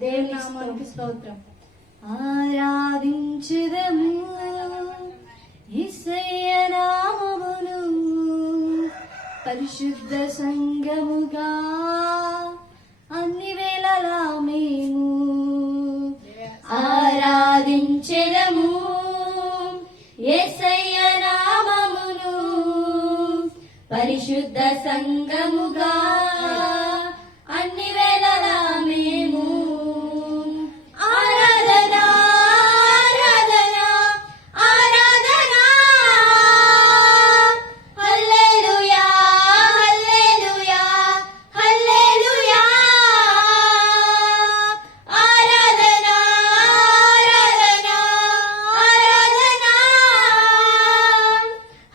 దేవుని నామానికి స్తోత్రం. ఆరాధించెదము యేసయ్య నామమును పరిశుద్ధ సంఘముగా అన్ని వేళలా మేము ఆరాధించెదము యేసయ్య నామమును పరిశుద్ధ సంఘముగా అన్ని వేళలా మేము ఆరాధన ఆరాధన ఆరాధన హల్లెలూయా హల్లెలూయా హల్లెలూయా ఆరాధన ఆరాధన ఆరాధన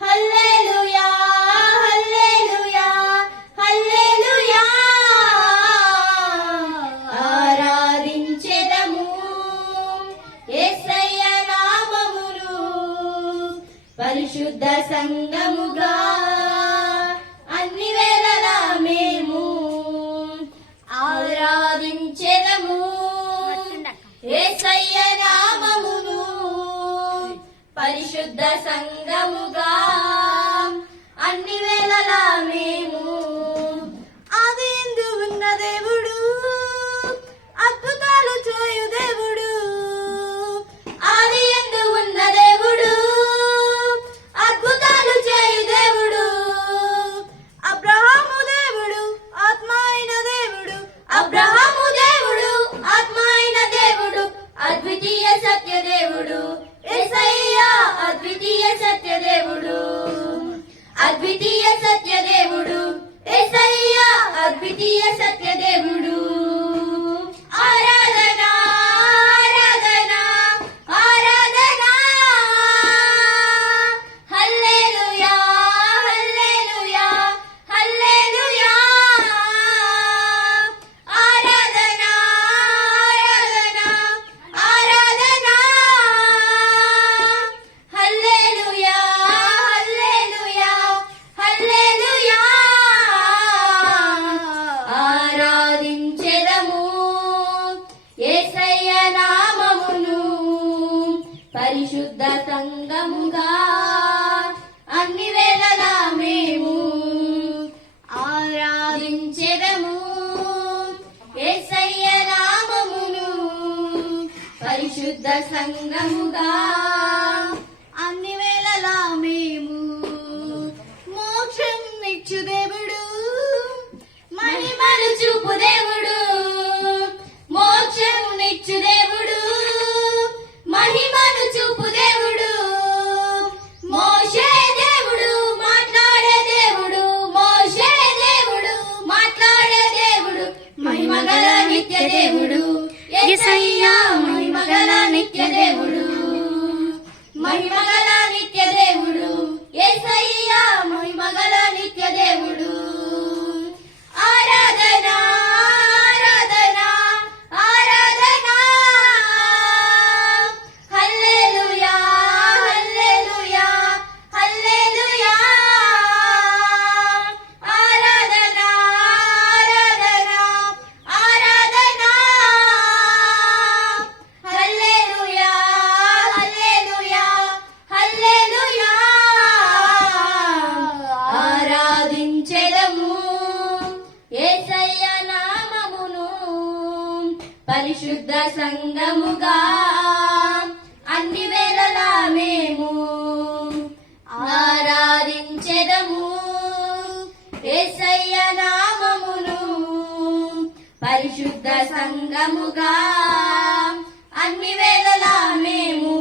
హల్లెలూయా హల్లెలూయా హల్లెలూయా ఆరాధించెదము యేసయ్య నామమును పరిశుద్ధ సంఘముగా అన్ని వేళలా మేము ఆరాధించెదము యేసయ్య నామమును పరిశుద్ధ సంఘముగా అన్ని వేళలా మేము ఆది యందు ఉన్న దేవుడు అద్భుతాలు చేయు దేవుడు ఆది యందు ఉన్న దేవుడు అద్భుతాలు చేయు దేవుడు అబ్రహాము దేవుడు ఆత్మ అయిన దేవుడు అబ్రహాము దేవుడు ఆత్మ అయిన దేవుడు అద్వితీయ సత్య దేవుడు యేసయ్య అద్వితీయ సత్య దేవుడు అద్వితీయ సత్య దేవుడు యేసయ్య అద్వితీయ సత్య దేవుడు ఆరాధన ఆరాధన ఆరాధన హల్లెలూయా హల్లెలూయా హల్లెలూయా ఆరాధన ఆరాధన ఆరాధన హల్లెలూయా హల్లెలూయా హల్లెలూయా ఆరాధించెదము యేసయ్య నామమును పరిశుద్ధ సంఘముగా అన్ని వేళలా మేము ఆరాధించెదము యేసయ్య నామమును పరిశుద్ధ సంఘముగా అన్ని వేళలా మేము మోక్షం ఇచ్చు దేవుడు మహిమను చూపు దేవుడు మోక్షం నిచ్చు దేవుడు మహిమను చూపు దేవుడు మోషే దేవుడు మాట్లాడే దేవుడు మోషే దేవుడు మాట్లాడే దేవుడు మహిమగల నిత్య దేవుడు యేసయ్య మహిమగల నిత్య దేవుడు మహిమగల నిత్య దేవుడు యేసయ్య మహిమగల నిత్య దేవుడు ఆరాధన ఆరాధన ఆరాధన హల్లెలూయా హల్లెలూయా హల్లెలూయా ఆరాధన ఆరాధన ఆరాధన హల్లెలూయా హల్లెలూయా హల్లెలూయా ఆరాధించెదము యేసయ్య నామమును పరిశుద్ధ సంఘముగా అన్ని వేళలా మేము ఆరాధించెదము యేసయ్య నామమును పరిశుద్ధ సంఘముగా అన్ని వేళలా మేము